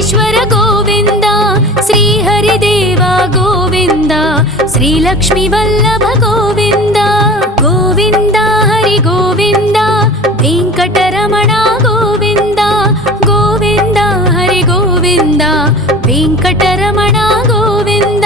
వెంకటేశ్వర గోవింద, శ్రీహరిదేవ గోవింద, శ్రీలక్ష్మీ వల్లభ గోవింద. గోవింద హరి గోవింద, వెంకటరమణ గోవింద. గోవింద హరి గోవింద, వెంకటరమణ గోవింద.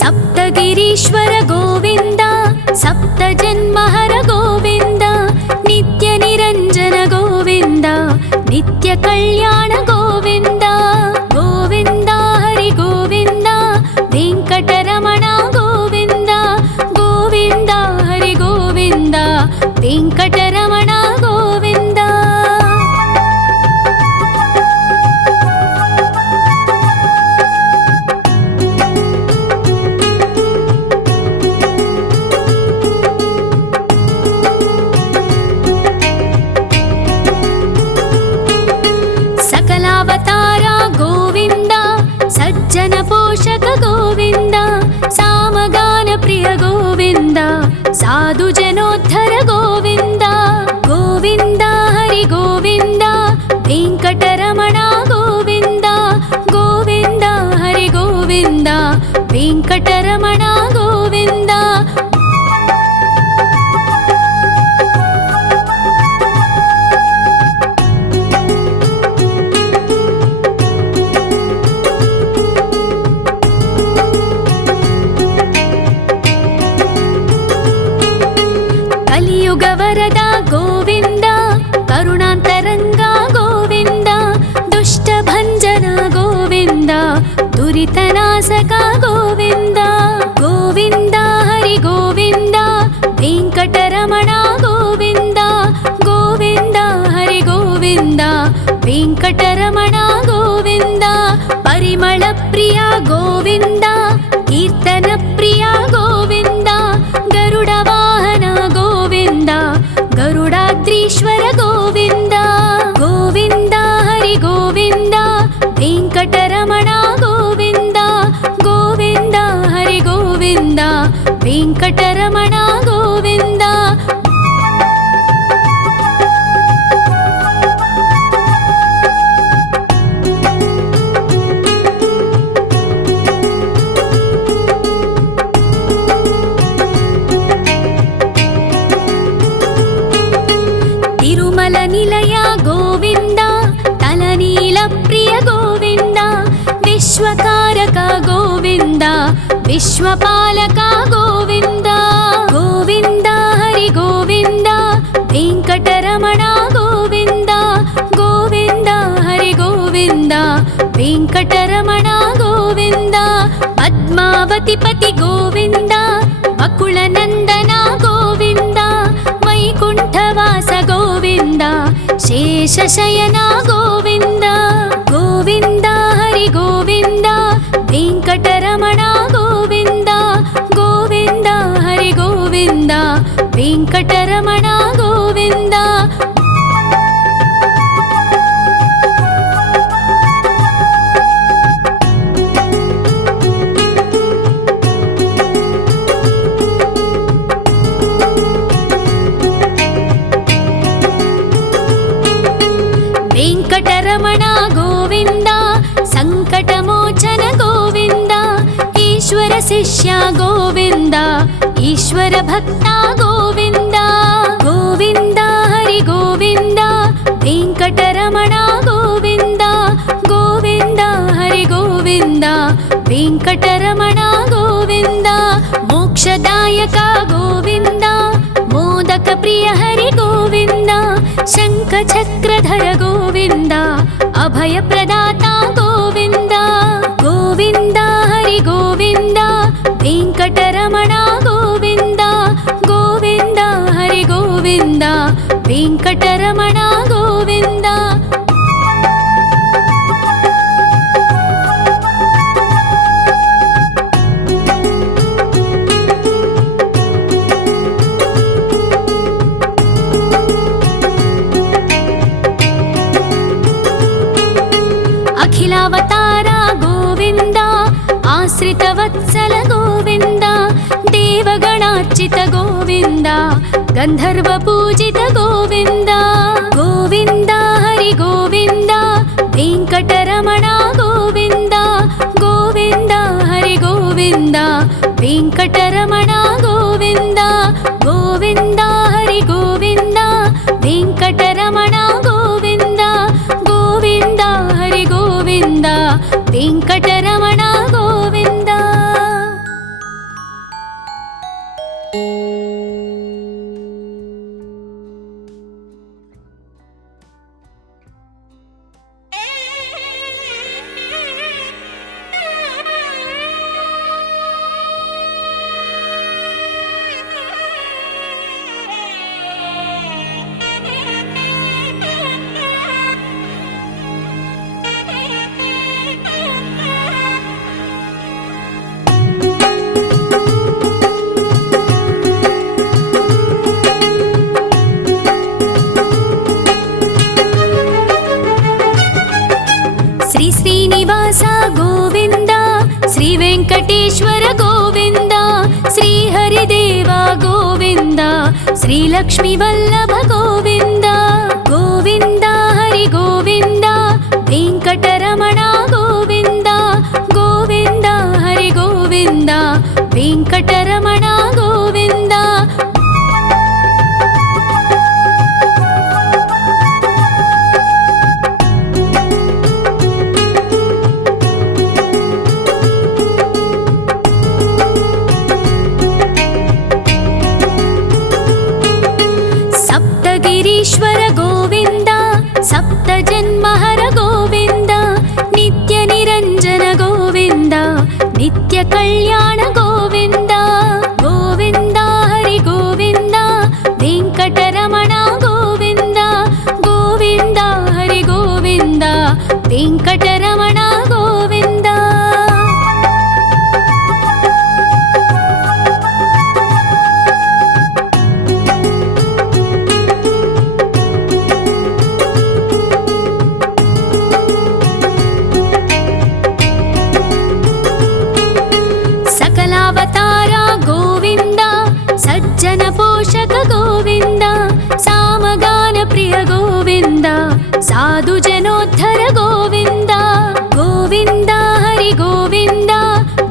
సప్తగిరీశ్వర గోవింద, సప్త జన్మహర గోవింద, నిత్య నిరంజన గోవింద, నిత్య కళ్యాణ గోవింద. గోవింద హరి గోవింద, వెంకటరమణ గోవింద. గోవింద హరి గోవింద, వెంకటరమణ గోవింద. సకలావతార గోవింద, సజ్జన పోషక గోవింద, సామగాన ప్రియ గోవింద, సాధు జనోద్ధర గోవింద. గోవింద హరి గోవింద, వెంకటరమణ గోవింద. గోవింద హరి గోవింద, వెంకటరమణ గోవింద. కలియుగ వరద గోవింద, కరుణాంతరంగ గోవింద, దుష్ట భంజన గోవింద, దురితనాశక గోవింద. గోవింద హరి గోవింద, వెంకటరమణ గోవింద. గోవింద హరి గోవింద, వెంకటరమణ గోవింద. పరిమళ ప్రియ గోవింద, కీర్తన ప్రియ గోవింద, గరుడ వాహన గోవింద, గరుడాద్రీశ్వర గోవింద. గోవింద హరి గోవింద, వెంకటరమణ గోవింద. గోవింద హరి గోవింద, వెంకటరమణ గోవింద. తిరుమల నిలయ గోవింద, తలనీల ప్రియ గోవింద, విశ్వకారక గోవింద, విశ్వపాలక గోవింద. గోవింద హరి గోవింద, వెంకటరమణ గోవింద. గోవింద హరి గోవింద, వెంకటరమణ గోవింద. పద్మావతి పతి గోవింద, అకుల నందన గోవింద, వైకుంఠవాస గోవింద, శేషశయన గోవింద. గోవింద హరి గోవింద, వెంకటరమణ గోవింద. గోవింద హరి గోవింద, వెంకటరమణ గోవింద. వెంకటరమణ గోవింద, సంకటమోచన గోవింద, ఈశ్వర శిష్య గోవింద, ఈశ్వర భక్త గోవింద. గోవింద హరి గోవింద, వెంకటరమణ గోవింద. గోవింద హరి గోవింద, వెంకటరమణ గోవింద. మోక్షదాయక గోవింద, మోదక ప్రియ హరి గోవింద, శంఖ చక్రధర గోవింద, అభయ ప్రదాత గోవింద. గోవింద హరి గోవింద, వెంకటరమణ గోవింద. గోవింద హరి గోవింద, వెంకటరమణ గోవింద. आश्रितवत्सल गोविन्द देवगणार्चित गोविन्द गन्धर्वपूजित गोविन्द गोविन्द हरि गोविन्द वेङ्कटरमण गोविन्द गोविन्द हरि गोविन्द वेङ्कटरमण गोविन्द गोविन्द हरि गोविन्द वेङ्कटरमण गोविन्द गोविन्द हरि गोविन्द वेङ्कटरमण गोविन्द। श्रीनिवास गोविन्द श्री वेङ्कटेश्वर गोविन्द श्री हरिदेव गोविन्द श्री लक्ष्मीवल्लभ गोविन्द गोविन्द हरि गोविन्द वेङ्कटरमण गोविन्द गोविन्द हरि गोविन्द वेङ्कटरमण गोविन्द। गिरीश्वर गोविन्द सप्तजन्महर गोविन्द नित्यनिरञ्जन गोविन्द नित्यकल्याण गोविन्द गोविन्द हरि गोविन्द वेङ्कटरमण गोविन्द गोविन्द हरि गोविन्द वेङ्कटरमण गोविन्द। सकलावतार गोविन्द सज्जन पोषक गोविन्द सामगान प्रिय गोविन्द साधु जनोद्धर गोविन्द गोविन्द हरि गोविन्द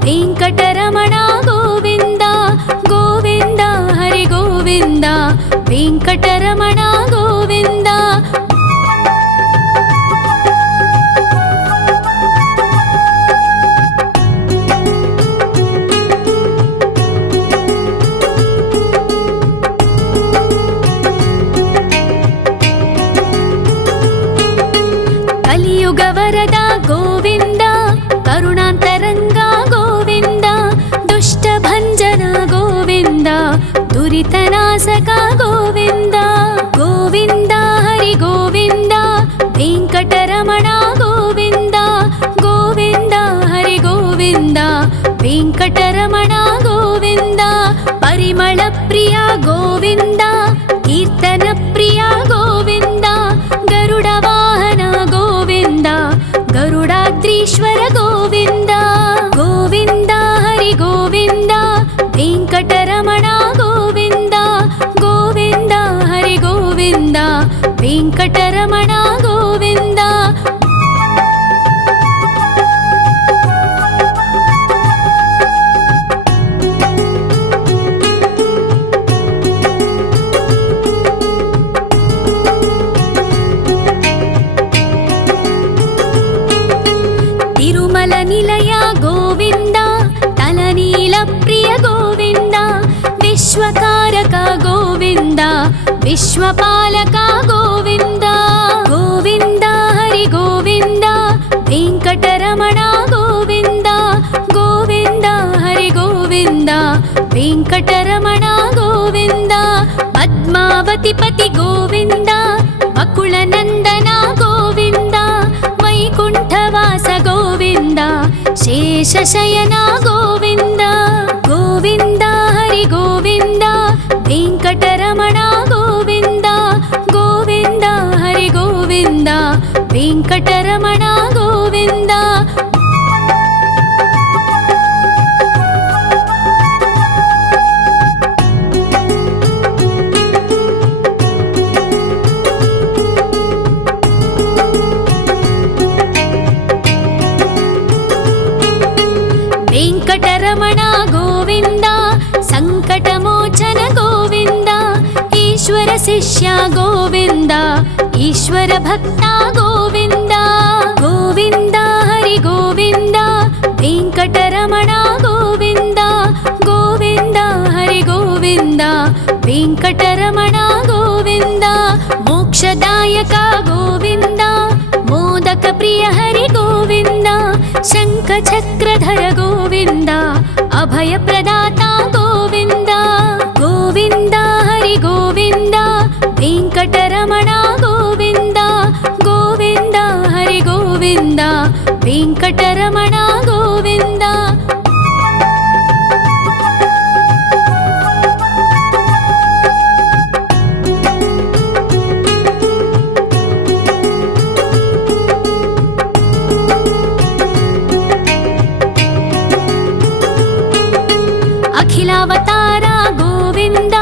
वेङ्कटरमण गोविन्द गोविन्द हरि गोविन्द वेङ्कटरमण गोविन्द। कलियुगवरद गोविन्द करुणान्तरङ्ग गोविन्द दुष्टभञ्जन गोविन्द दुरितनाशक गोविन्द गोविन्द हरि गोविन्द वेङ्कटरमण गोविन्द गोविन्द हरि गोविन्द वेङ्कटरमण गोविन्द। परिमल प्रिय गोविन्द कीर्तन प्रिय गोविन्द गरुड वाहन गोविन्द गरुडाद्रीश्वर गोविन्द गोविन्द हरि गोविन्द वेङ्कटरमण गोविन्द गोविन्द हरि गोविन्द वेङ्कटरमण गोविन्द। तिरुमल निलय गोविन्द तलनील प्रिय गोविन्द विश्वकारक गोविन्द विश्वपालक गोविन्द गोविन्द हरि गोविन्द वेङ्कटरमण गोविन्द गोविन्द हरि गोविन्द वेङ्कटरमण गोविन्द। पद्मावतिपति गोविन्द बकुलनन्दन गोविन्द वैकुण्ठवास गोविन्द शेषशयन गोविन्द गोविन्द हरि गोविन्द वेङ्कटरमण गोविन्द गोविन्द हरि गोविन्द वेङ्कटरमण गोविन्द। వెంకటరమణ గోవింద సంకటమోచన గోవింద ఈశ్వర శిష్య గోవింద ఈశ్వర భక్త గోవింద గోవింద హరి గోవింద వెంకటరమణ గోవింద గోవింద హరి గోవింద వెంకటరమణ గోవింద మోక్షదాయక గోవింద మోదక ప్రియ హరి గోవింద శంఖ చక్రధర గోవింద అభయ ప్రదాత గోవింద గోవింద హరి గోవింద వెంకటరమణ గోవింద గోవింద హరి గోవింద వెంకటరమణ గోవింద అఖిలావతార గోవింద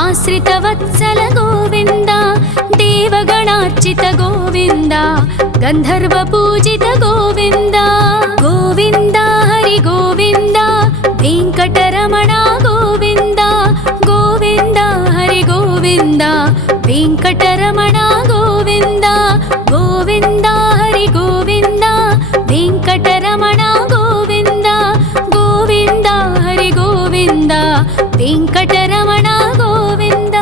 ఆశ్రిత వత్సల గోవింద దేవగణార్చిత గోవింద గంధర్వ పూజిత గోవింద గోవింద హరి గోవింద వెంకటరమణ గోవింద గోవింద హరి గోవింద వెంకటరమణ గోవింద గోవింద హరి గోవింద వెంకటరమణ గోవింద గోవింద హరి గోవింద వెంకటరమణ గోవింద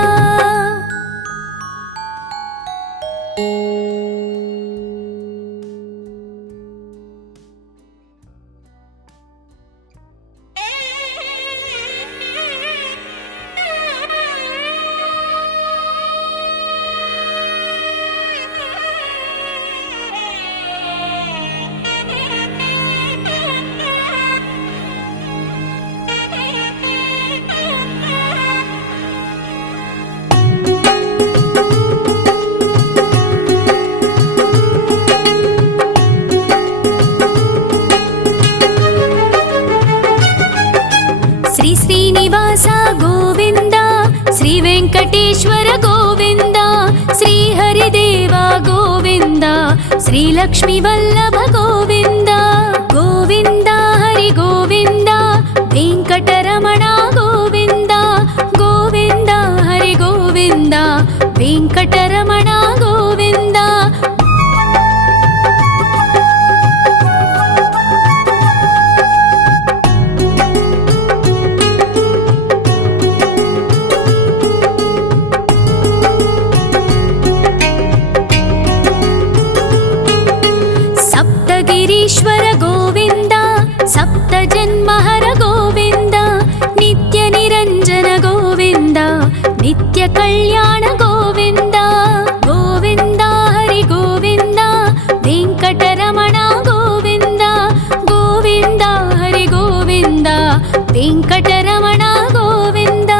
శ్రీ శ్రీనివాస గోవింద శ్రీ వెంకటేశ్వర గోవింద శ్రీ హరిదేవ గోవింద శ్రీ లక్ష్మీ వల్లభ గోవింద గోవింద హరి గోవింద వెంకటరమణ గోవింద గోవింద హరి గోవింద వెంకటరమణ గోవింద సప్తగిరీశ్వర గోవింద సప్త జన్మహర గోవింద నిత్య నిరంజన గోవింద నిత్య కళ్యాణ గోవింద గోవింద హరి గోవింద వెంకటరమణ గోవింద గోవింద హరి గోవింద వెంకటరమణ గోవింద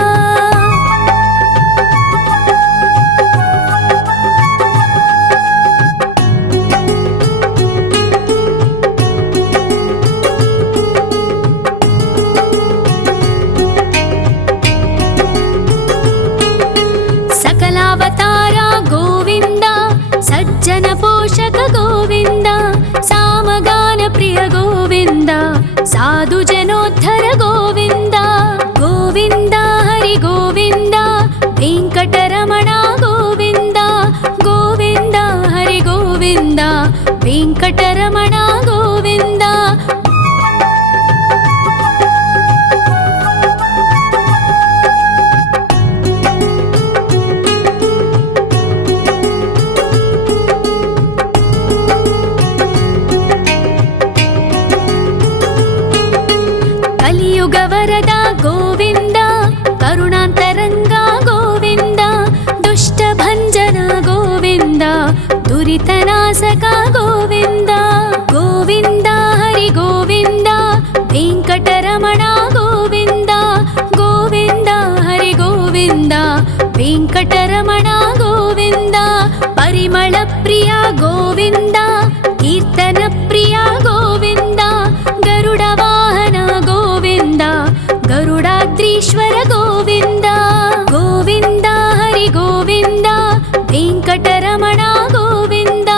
సకలావతార గోవింద సజ్జన పోషక గోవింద సామగాన ప్రియ గోవింద సాధు జనోద్ధర గోవింద గోవింద హరి గోవింద వెంకటరమణ గోవింద గోవింద హరి గోవింద వెంకటరమణ గోవింద కలియుగ వరద గోవింద కరుణాంతరంగ గోవింద దుష్ట భంజన గోవింద దురితనాశక గోవింద గోవింద హరి గోవింద వెంకటరమణ గోవింద గోవింద హరి గోవింద వెంకటరమణ గోవింద పరిమళ ప్రియ గోవింద కీర్తన ప్రియ గోవింద గరుడ వాహన గోవింద గరుడాద్రీశ్వర గోవింద గోవింద హరి గోవింద వెంకటరమణ గోవింద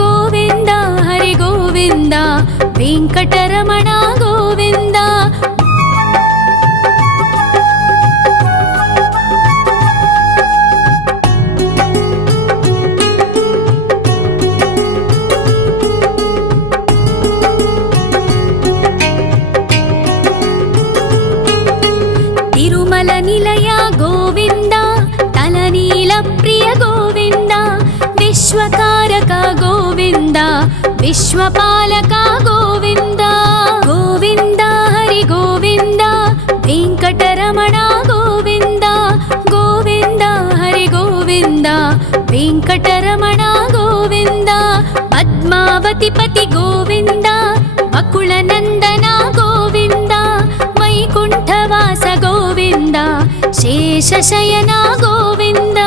గోవింద హరి గోవింద వెంకటరమణ గోవింద విశ్వపాలక గోవింద గోవింద హరి గోవింద వెంకటరమణ గోవింద గోవింద హరి గోవింద వెంకటరమణ గోవింద పద్మావతి పతి గోవింద బకుళ నందన గోవింద వైకుంఠవాస గోవింద శేషశయన గోవింద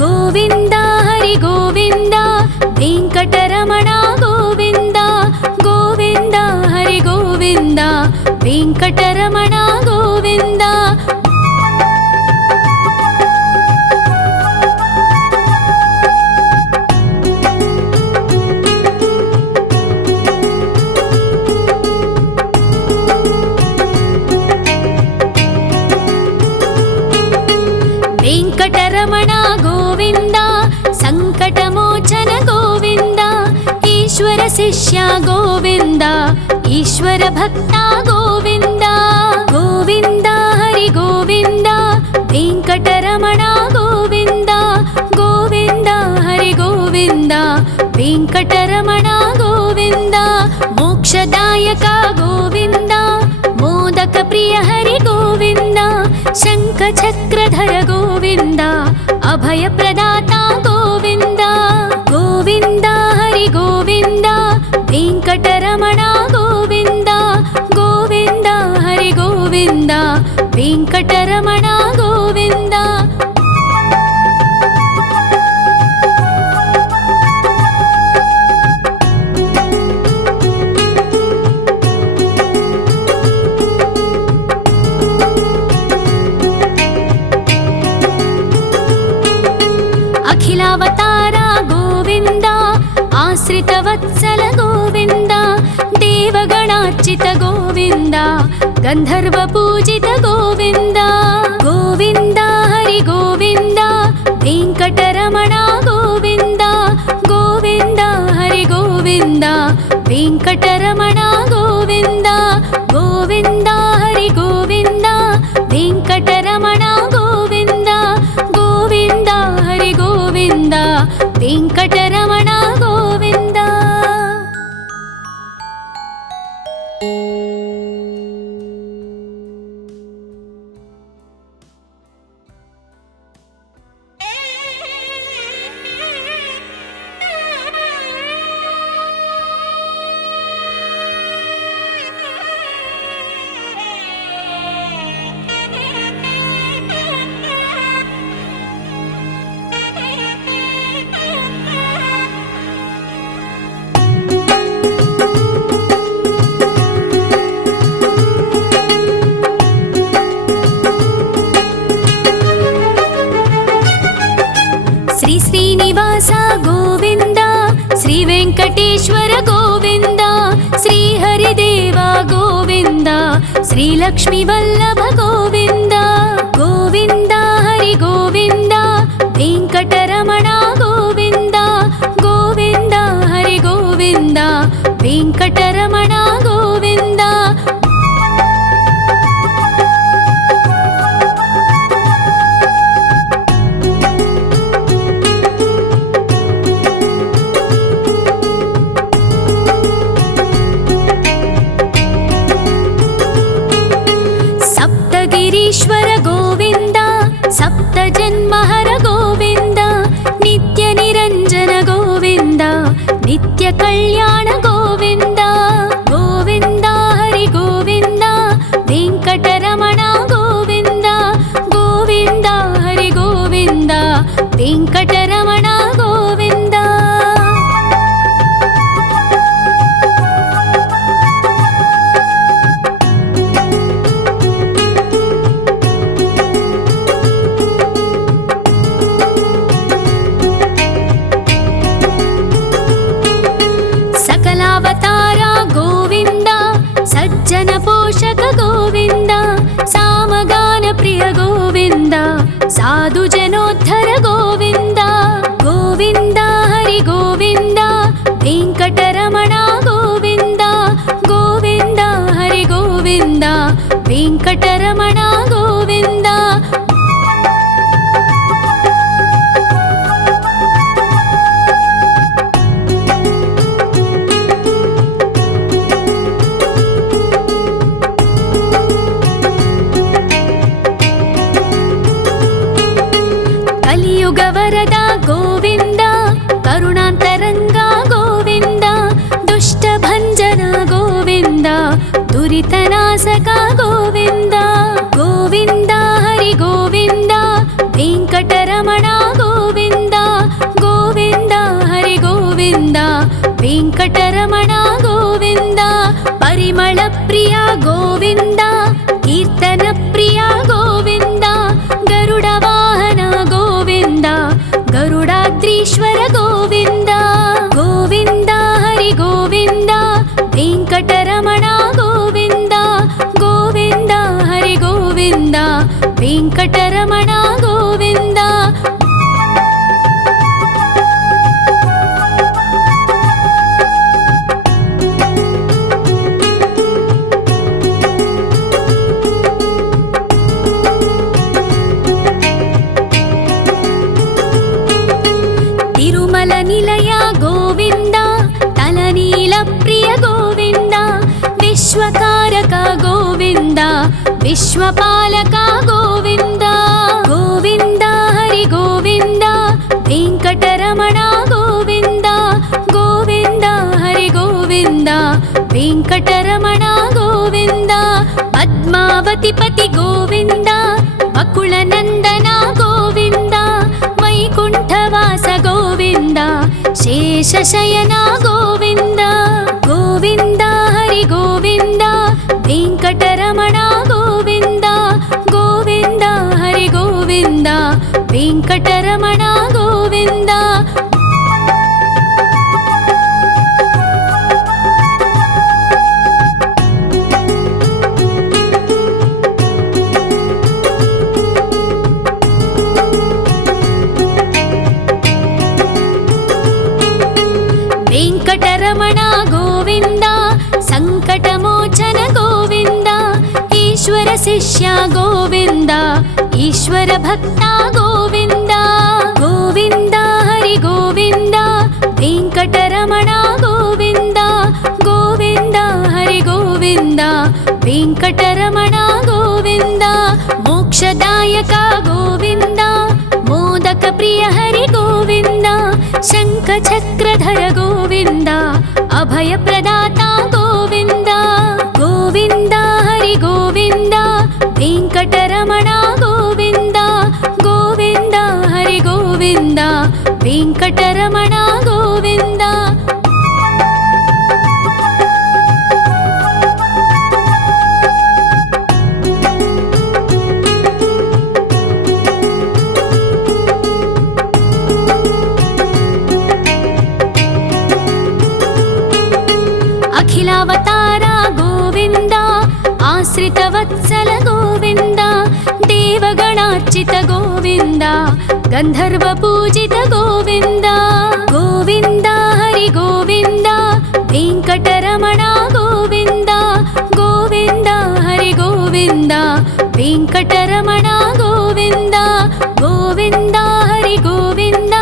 గోవింద హరి గోవింద వెంకటరమణ గోవింద గోవింద హరి గోవింద వెంకటరమణ గోవింద వెంకటరమణ గోవింద సంకటమోచన గోవింద ఈశ్వర శిష్య గోవింద ఈశ్వర భక్త గోవింద గోవింద హరి గోవింద వెంకటరమణ గోవింద గోవింద హరి గోవింద వెంకటరమణ గోవింద మోక్షదాయక గోవింద మోదక ప్రియ హరి గోవింద శంఖ చక్రధర గోవింద అభయ ప్రదాత గోవింద గోవింద హరి గోవింద వెంకటరమణ గోవింద గోవింద హరి గోవింద వెంకటరమణ గోవింద అఖిలావతార గోవింద ఆశ్రితవత్సల గోవింద దేవగణార్చిత గోవింద గంధర్వ పూజిత గోవింద గోవింద హరి గోవింద వెంకటరమణ గోవింద గోవింద హరి గోవింద వెంకటరమణ గోవింద గోవింద హరి గోవింద వెంకటరమణ గోవింద గోవింద హరి గోవింద వెంకటరమణ గోవింద శ్రీ శ్రీనివాస గోవింద శ్రీ వెంకటేశ్వర గోవింద శ్రీ హరిదేవ గోవింద శ్రీ లక్ష్మీ వల్లభ గోవింద గోవింద హరి గోవింద వెంకటరమణ గోవింద గోవింద హరి గోవింద వెంకటరమణ గోవింద సప్తగిరీశ్వర గోవింద సప్త జన్మహర గోవింద నిత్య నిరంజన గోవింద నిత్య కళ్యాణ గోవింద గోవింద హరి గోవింద వెంకటరమణ గోవింద గోవింద హరి గోవింద వెంకటరమణ గోవింద సకలావతార గోవింద సజ్జన పోషక గోవింద సామగాన ప్రియ గోవింద సాధు జనోద్ధర గోవింద గోవింద హరి గోవింద వెంకటరమణ గోవింద గోవింద హరి గోవింద వెంకటరమణ గోవింద विश्वकारक गोविन्द विश्वपालक गोविन्द गोविन्द हरि गोविन्द वेङ्कटरमण गोविन्द गोविन्द हरि गोविन्द वेङ्कटरमण गोविन्द पद्मावतिपति गोविन्द वकुलनन्दन गोविन्द वैकुण्ठवास गोविन्द शेषशयन गोविन्द गोविन्द हरि गोविन्द वेङ्कटरमण गोविन्द गोविन्द हरि गोविन्द वेङ्कटरमण गोविन्द वेङ्कटरमण गोविन्द सङ्कटमोचन गोविन्द ईश्वर शिष्य गोविन्द ईश्वर भक्त गोविन्द गोविन्द हरि गोविन्द वेङ्कटरमण गोविन्द गोविन्द हरि गोविन्द वेङ्कटरमण गोविन्द मोक्षदायक गोविन्द मोदक प्रिय हरि गोविन्द शङ्खचक्रधर गोविन्द अभयप्रदाता गोविन्द गोविन्द हरि गोविन्द वेङ्कटरमण गोविन्द गोविन्द हरि गोविन्द वेङ्कटरमण गोविन्द अखिलावतार गोविन्द आश्रितवत्सल गोविन्द देवगणार्चित गोविन्द गन्धर्वपूजित गोविन्द गोविन्द हरि गोविन्द वेङ्कटरमण गोविन्द गोविन्द हरि गोविन्द वेङ्कटरमण गोविन्द गोविन्द हरि गोविन्द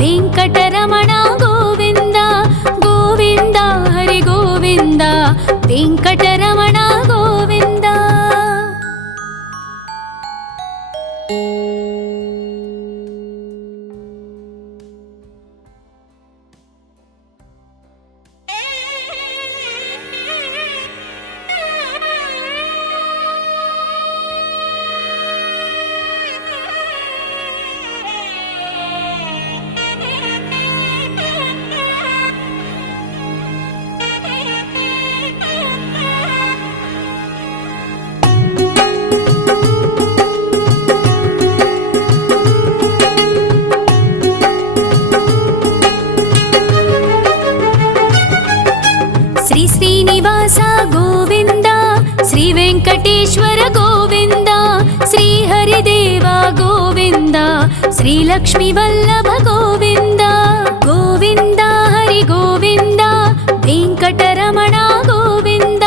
वेङ्कटरमण गोविन्द गोविन्द हरि गोविन्द वेङ्कटरमण गोविन्द श्री श्रीनिवास गोविन्द श्री वेङ्कटेश्वर गोविन्द श्री हरिदेव गोविन्द श्री लक्ष्मीवल्लभ गोविन्द गोविन्द हरि गोविन्द वेङ्कटरमण गोविन्द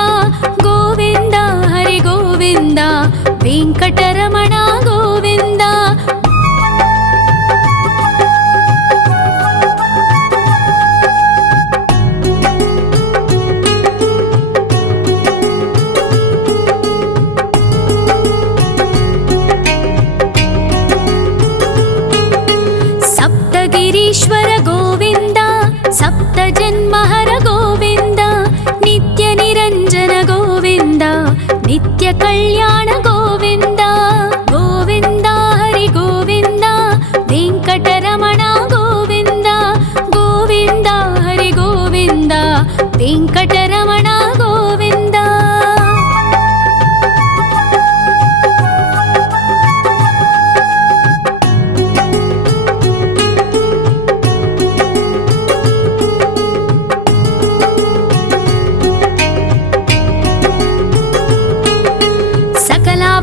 गोविन्द हरि गोविन्द वेङ्कटरमण गोविन्द सप्तगिरीश्वर गोविन्द सप्तजन्महर गोविन्द नित्यनिरञ्जन गोविन्द नित्यकल्याण गोविन्द गोविन्द हरि गोविन्द वेङ्कटरमण गोविन्द गोविन्द हरि गोविन्द वेङ्कटरमण गोविन्द सकला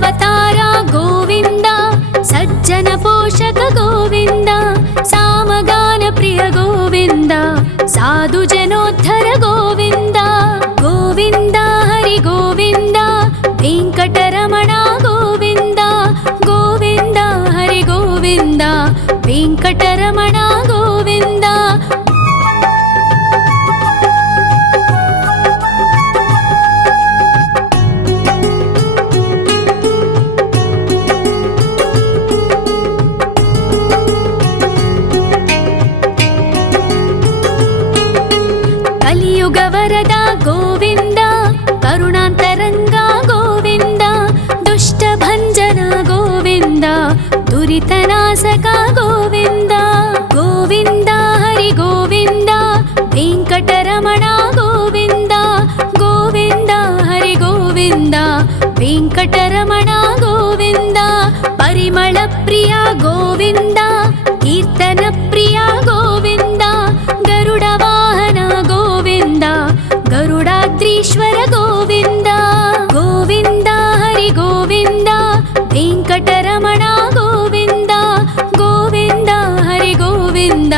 ವೆಂಕಟರಮಣ ಗೋವಿಂದ. ಪರಿಮಳ ಪ್ರಿಯ ಗೋವಿಂದ, ಕೀರ್ತನ ಪ್ರಿಯ ಗೋವಿಂದ. ಗರುಡ ವಾಹನ ಗೋವಿಂದ, ಗರುಡಾದ್ರೀಶ್ವರ ಗೋವಿಂದ. ಗೋವಿಂದ ಹರಿ ಗೋವಿಂದ, ವೆಂಕಟರಮಣ ಗೋವಿಂದ. ಗೋವಿಂದ ಹರಿ ಗೋವಿಂದ,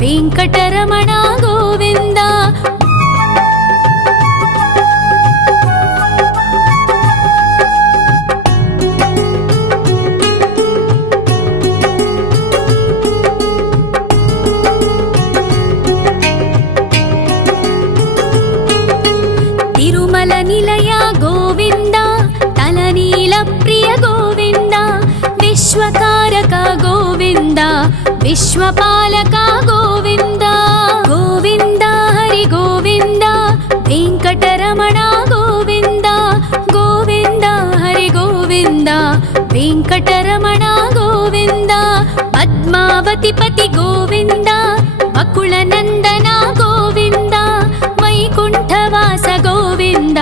ವೆಂಕಟರಮಣ ಗೋವಿಂದ. ತಿರುಮಲ ನಿಲಯ ಗೋವಿಂದ, ತಲನೀಲ ಪ್ರಿಯ ಗೋವಿಂದ. ವಿಶ್ವಕಾರಕ ಗೋವಿಂದ, ವಿಶ್ವಪಾಲಕ ಗೋವಿಂದ. ಗೋವಿಂದ ಹರಿ ಗೋವಿಂದ, ವೆಂಕಟರಮಣ ಗೋವಿಂದ. ಗೋವಿಂದ ಹರಿ ಗೋವಿಂದ, ವೆಂಕಟರಮಣ ಗೋವಿಂದ. ಪದ್ಮಾವತಿ ಪತಿ ಗೋವಿಂದ, ಅಕುಳ ನಂದನ ಗೋವಿಂದ. ವೈಕುಂಠವಾಸ ಗೋವಿಂದ,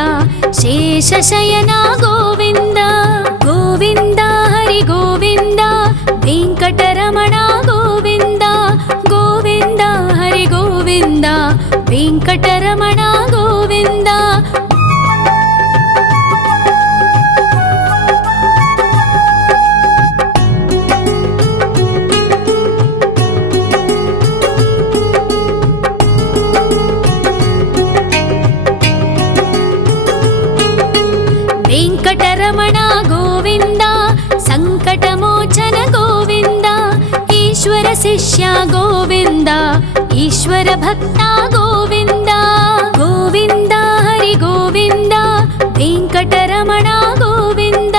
ಶೇಷಶಯನ ಗೋವಿಂದ. ಗೋವಿಂದ ಹರಿ ಗೋವಿಂದ, ವೆಂಕಟರಮಣ ಗೋವಿಂದ. ಗೋವಿಂದ ಹರಿ ಗೋವಿಂದ, ವೆಂಕಟರಮಣ ಗೋವಿಂದ. ವೆಂಕಟರಮಣ ಗೋವಿಂದ, ಸಂಕಟಮೋಚನ ಗೋವಿಂದ. ಈಶ್ವರ ಶಿಷ್ಯ ಗೋವಿಂದ, ಈಶ್ವರ ಭಕ್ತ ಗೋವಿಂದ. ಗೋವಿಂದ ಹರಿ ಗೋವಿಂದ, ವೆಂಕಟರಮಣ ಗೋವಿಂದ.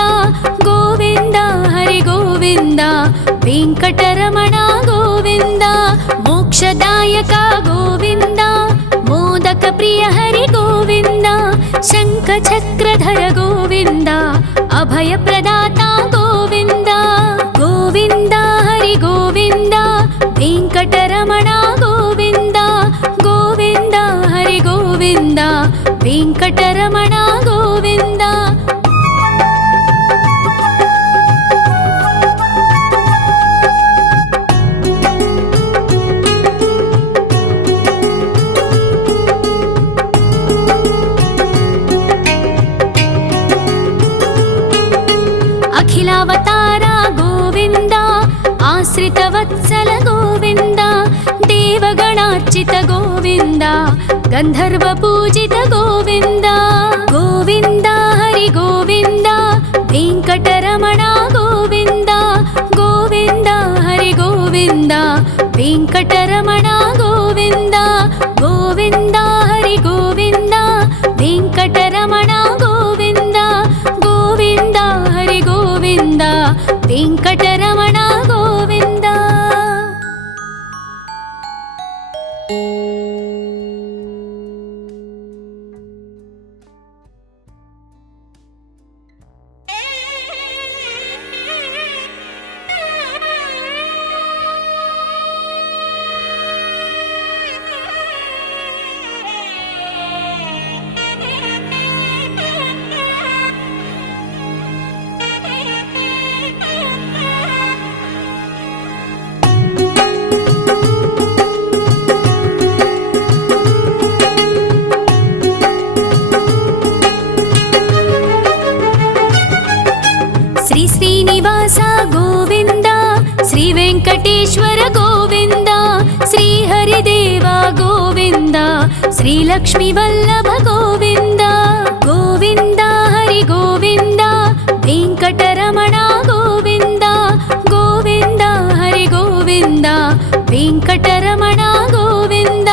ಗೋವಿಂದ ಹರಿ ಗೋವಿಂದ, ವೆಂಕಟರಮಣ ಗೋವಿಂದ. ಮೋಕ್ಷದಾಯಕ ಗೋವಿಂದ, ಮೋದಕ ಪ್ರಿಯ ಹರಿ ಗೋವಿಂದ. ಶಂಖ ಚಕ್ರಧರ ಗೋವಿಂದ, ಅಭಯ ಪ್ರದಾತ ಗೋವಿಂದ. ಗೋವಿಂದ ಹರಿ ಗೋವಿಂದ, ವೆಂಕಟರಮಣ ಗೋವಿಂದ. ಗೋವಿಂದ ಹರಿ ಗೋವಿಂದ, ವೆಂಕಟರಮಣ ಗೋವಿಂದ. ಅಖಿಲಾವತಾರ ಗೋವಿಂದ, ಆಶ್ರಿತ ವತ್ಸಲ ಗೋವಿಂದ. ದೇವಗಣಾರ್ಚಿತ ಗೋವಿಂದ, ಗಂಧರ್ವ ಪೂಜಿತ ಗೋವಿಂದ. ಗೋವಿಂದ ಹರಿ ಗೋವಿಂದ, ವೆಂಕಟರಮಣ ಗೋವಿಂದ. ಗೋವಿಂದ ಹರಿ ಗೋವಿಂದ, ವೆಂಕಟರಮಣ ಗೋವಿಂದ. ಗೋವಿಂದ ಹರಿ ಗೋವಿಂದ, ವೆಂಕಟರಮಣ ಗೋವಿಂದ. ಗೋವಿಂದ ಹರಿ ಗೋವಿಂದ, ವೆಂಕಟರಮಣ ಗೋವಿಂದ. ಶ್ರೀ ಶ್ರೀನಿವಾಸ ಗೋವಿಂದ, ಶ್ರೀ ವೆಂಕಟೇಶ್ವರ ಗೋವಿಂದ. ಶ್ರೀ ಹರಿದೇವ ಗೋವಿಂದ, ಶ್ರೀ ಲಕ್ಷ್ಮೀ ವಲ್ಲಭ ಗೋವಿಂದ. ಗೋವಿಂದ ಹರಿ ಗೋವಿಂದ, ವೆಂಕಟರಮಣ ಗೋವಿಂದ. ಗೋವಿಂದ ಹರಿ ಗೋವಿಂದ, ವೆಂಕಟರಮಣ ಗೋವಿಂದ.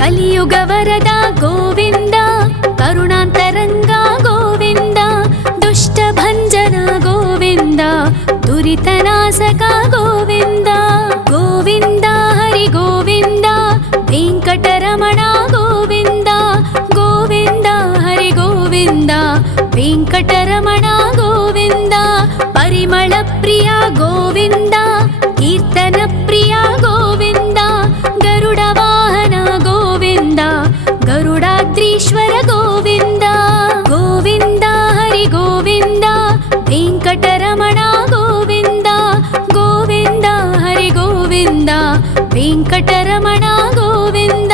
కలియుగ వరద గోవింద, కరుణాంతరంగ గోవింద, దుష్ట భంజన గోవింద, దురితనాశక గోవింద. గోవింద హరి గోవింద, వెంకటరమణ గోవింద, గోవింద హరి గోవింద, వెంకటరమణ గోవింద. పరిమళ ప్రియ గోవింద, కీర్తన ప్రియ గోవింద, గరుడ వాహన గోవింద, గరుడాద్రీశ్వర గోవింద. గోవింద హరి గోవింద, వెంకటరమణ గోవింద, గోవింద హరి గోవింద, వెంకటరమణ గోవింద.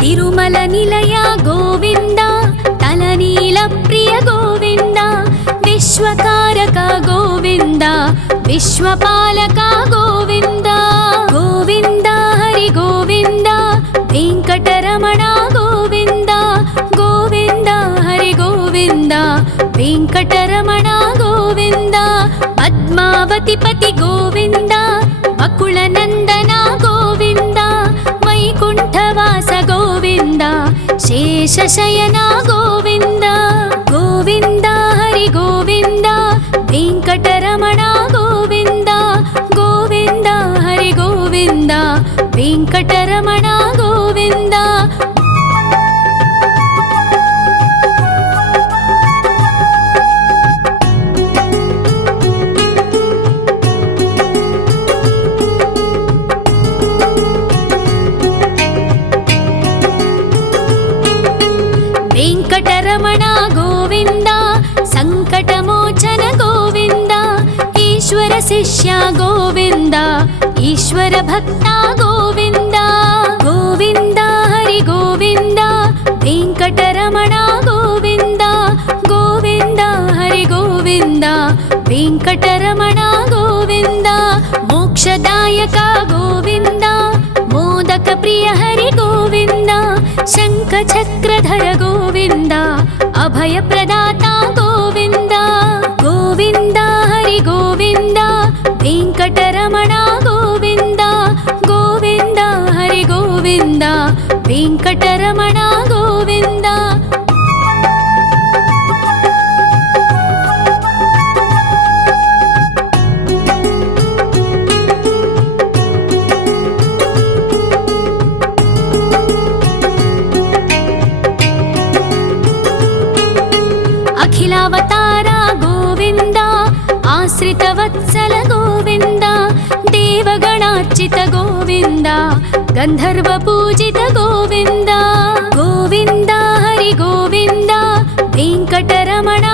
తిరుమల నిలయ గోవింద, తలనీల ప్రియ గోవింద, విశ్వకారక గోవింద, విశ్వపాలక గోవింద. గోవింద హరి గోవింద, వెంకటరమణ గోవింద, గోవింద హరి గోవింద, వెంకటరమణ గోవింద. పద్మావతి పతి గోవింద, వకుళ నందన గోవింద, వైకుంఠవాస గోవింద, శేషశయన గోవింద. గోవింద హరి గోవింద, వెంకటరమణ గోవింద, గోవింద హరి గోవింద, వెంకటరమణ గోవింద. వెంకటరమణ గోవింద, సంకటమోచన గోవింద, ఈశ్వర శిష్య గోవింద, ఈశ్వర భక్త గోవింద. గోవింద హరి గోవింద, వెంకటరమణ గోవింద, గోవింద హరి గోవింద, వెంకటరమణ గోవింద. మోక్షదాయక గోవింద, మోదక ప్రియ హరి గోవింద, శంఖ చక్రధర గోవింద, అభయ ప్రదాత గోవింద. గోవింద హరి గోవింద, వెంకటరమణ గోవింద, గోవింద హరి గోవింద, వెంకటరమణ గోవింద. అఖిలావతార గోవింద, ఆశ్రిత వత్సల గోవింద, దేవగణార్చిత గోవింద, గంధర్వ పూజిత గోవింద. గోవింద హరి గోవింద, వెంకటరమణ